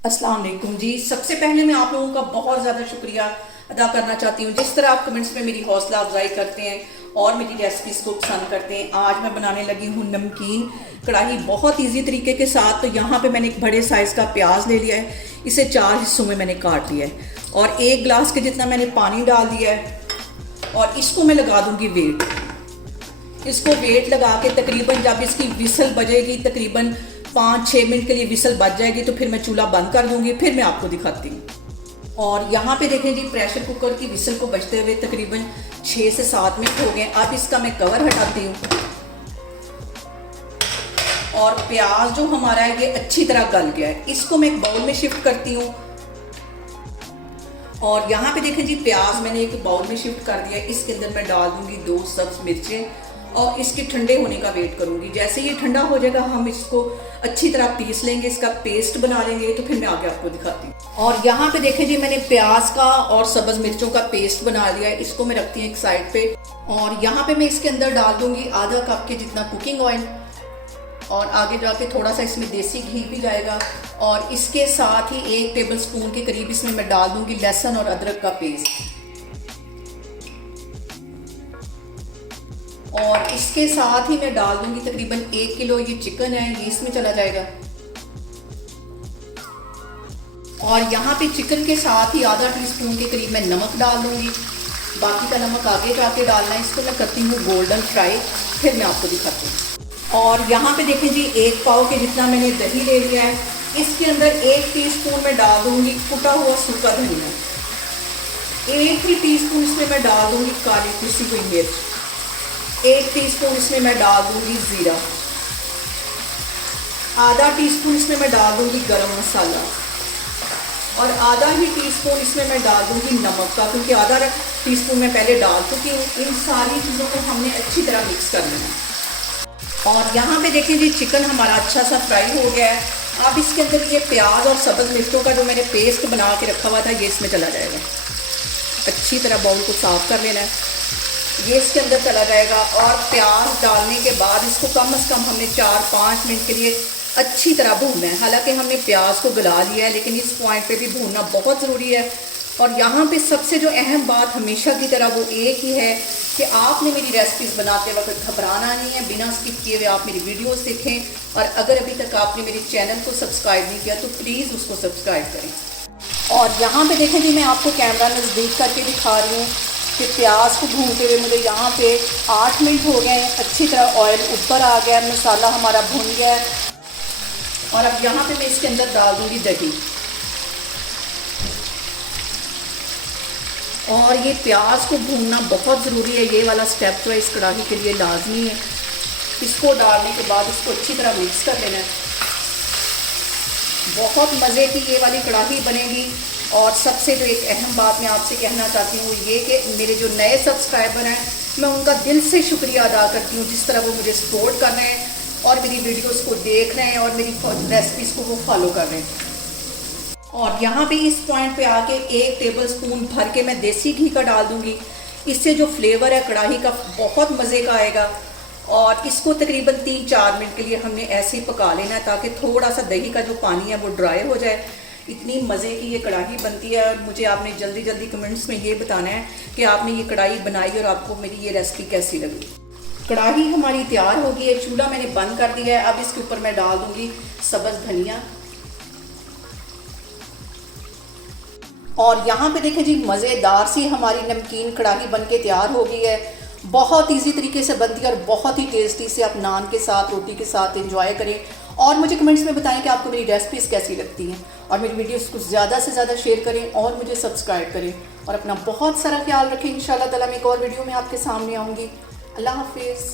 अस्सलाम वालेकुम जी। सबसे पहले मैं आप लोगों का बहुत ज़्यादा शुक्रिया अदा करना चाहती हूँ। जिस तरह आप कमेंट्स में मेरी हौसला अफजाई करते हैं और मेरी रेसिपीज़ को पसंद करते हैं। आज मैं बनाने लगी हूँ नमकीन कढ़ाई बहुत इजी तरीके के साथ। तो यहाँ पे मैंने एक बड़े साइज़ का प्याज ले लिया है, इसे 4 हिस्सों में मैंने काट लिया है और 1 गिलास के जितना मैंने पानी डाल दिया है और इसको मैं लगा दूँगी वेट। इसको वेट लगा के तकरीबन जब इसकी विसल बजेगी, तकरीबन 5-6 मिनट के लिए विसल बज जाएगी तो फिर मैं चूल्हा बंद कर दूंगी, फिर मैं आपको दिखाती हूँ। और यहाँ पे देखें जी, प्रेशर कुकर की विसल को बजते हुए तकरीबन 6 से 7 मिनट हो गए। अब इसका मैं कवर हटाती हूँ और प्याज जो हमारा है ये अच्छी तरह गल गया है। इसको मैं एक बाउल में शिफ्ट करती हूँ और यहाँ पे देखें जी, प्याज मैंने एक बाउल में शिफ्ट कर दिया है। इसके अंदर मैं डाल दूंगी 2 सब्ज मिर्चें और इसके ठंडे होने का वेट करूंगी। जैसे ये ठंडा हो जाएगा हम इसको अच्छी तरह पीस लेंगे, इसका पेस्ट बना लेंगे, तो फिर मैं आगे आपको दिखाती हूँ। और यहाँ पे देखें जी, मैंने प्याज का और सब्ज मिर्चों का पेस्ट बना लिया है। इसको मैं रखती हूँ एक साइड पे और यहाँ पे मैं इसके अंदर डाल दूंगी आधा कप के जितना कुकिंग ऑयल और आगे जाके थोड़ा सा इसमें देसी घी भी जाएगा और इसके साथ ही 1 टेबल स्पून के करीब इसमें मैं डाल दूंगी लहसुन और अदरक का पेस्ट और इसके साथ ही मैं डाल दूंगी तकरीबन 1 किलो ये चिकन है, ये इसमें चला जाएगा। और यहाँ पे चिकन के साथ ही आधा टीस्पून के करीब मैं नमक डाल दूंगी, बाकी का नमक आगे जाके डालना है। इसको मैं करती हूँ गोल्डन फ्राई, फिर मैं आपको दिखाती हूँ। और यहाँ पे देखें जी, 1 पाव के जितना मैंने दही ले लिया है। इसके अंदर 1 टीस्पून मैं डाल दूंगी कुटा हुआ सूखा धनिया, 1 ही टीस्पून इसमें मैं डाल दूंगी काली पिसी हुई मिर्च, 1 टीस्पून इसमें मैं डाल दूंगी जीरा, आधा टीस्पून इसमें मैं डाल दूंगी गरम मसाला और आधा ही टीस्पून इसमें मैं डाल दूंगी नमक का, क्योंकि आधा टीस्पून मैं पहले डाल चुकी हूँ। इन सारी चीज़ों को हमने अच्छी तरह मिक्स कर लेना है। और यहाँ पे देखिए जी, चिकन हमारा अच्छा सा फ्राई हो गया है। अब इसके अंदर ये प्याज और सब्ज़ मिर्चों का जो मैंने पेस्ट बना के रखा हुआ था ये इसमें चला जाएगा। अच्छी तरह बाउल को साफ कर लेना है, ये इसके अंदर चला जाएगा। और प्याज डालने के बाद इसको कम से कम हमने 4-5 मिनट के लिए अच्छी तरह भूनना है। हालांकि हमने प्याज को गला लिया है, लेकिन इस पॉइंट पे भी भूनना बहुत ज़रूरी है। और यहाँ पे सबसे जो अहम बात हमेशा की तरह वो एक ही है कि आपने मेरी रेसिपीज़ बनाते वक्त घबराना नहीं है। बिना स्किप किए हुए आप मेरी वीडियोस देखें और अगर अभी तक आपने मेरे चैनल को सब्सक्राइब नहीं किया तो प्लीज़ उसको सब्सक्राइब करें। और यहाँ पे देखें जी, मैं आपको कैमरा नज़दीक करके दिखा रही हूँ कि प्याज को भूनते हुए मुझे यहाँ पे 8 मिनट हो गए हैं। अच्छी तरह ऑयल ऊपर आ गया, मसाला हमारा भुन गया है। और अब यहाँ पे मैं इसके अंदर डाल दूँगी दही और ये प्याज को भूनना बहुत ज़रूरी है। ये वाला स्टेप जो है इस कढ़ाई के लिए लाजमी है। इसको डालने के बाद इसको अच्छी तरह मिक्स कर लेना है। बहुत मज़े की ये वाली कढ़ाई बनेगी। और सबसे जो एक अहम बात मैं आपसे कहना चाहती हूँ ये कि मेरे जो नए सब्सक्राइबर हैं, मैं उनका दिल से शुक्रिया अदा करती हूँ जिस तरह वो मुझे सपोर्ट कर रहे हैं और मेरी वीडियोस को देख रहे हैं और मेरी रेसिपीज़ को वो फॉलो कर रहे हैं। और यहाँ पे इस पॉइंट पे आके 1 टेबल स्पून भर के मैं देसी घी का डाल दूँगी। इससे जो फ्लेवर है कढ़ाई का बहुत मज़े का आएगा। और इसको तकरीबन 3-4 मिनट के लिए हमने ऐसे ही पका लेना है ताकि थोड़ा सा दही का जो पानी है वो ड्राई हो जाए। इतनी मज़े की ये कढ़ाई बनती है। और मुझे आपने जल्दी जल्दी कमेंट्स में ये बताना है कि आपने ये कढ़ाई बनाई और आपको मेरी ये रेसिपी कैसी लगी। कढ़ाई हमारी तैयार होगी है, चूल्हा मैंने बंद कर दिया है। अब इसके ऊपर मैं डाल दूँगी सब्ज़ धनिया। और यहाँ पे देखें जी, मज़ेदार सी हमारी नमकीन कढ़ाई बन के तैयार हो गई है। बहुत इजी तरीके से बनती है और बहुत ही टेस्टी से आप नान के साथ, रोटी के साथ एंजॉय करें। और मुझे कमेंट्स में बताएं कि आपको मेरी रेसिपीज़ कैसी लगती हैं और मेरी वीडियोस को ज़्यादा से ज़्यादा शेयर करें और मुझे सब्सक्राइब करें। और अपना बहुत सारा ख्याल रखें। इंशाल्लाह ताला मैं एक और वीडियो में आपके सामने आऊँगी। अल्लाह हाफिज़।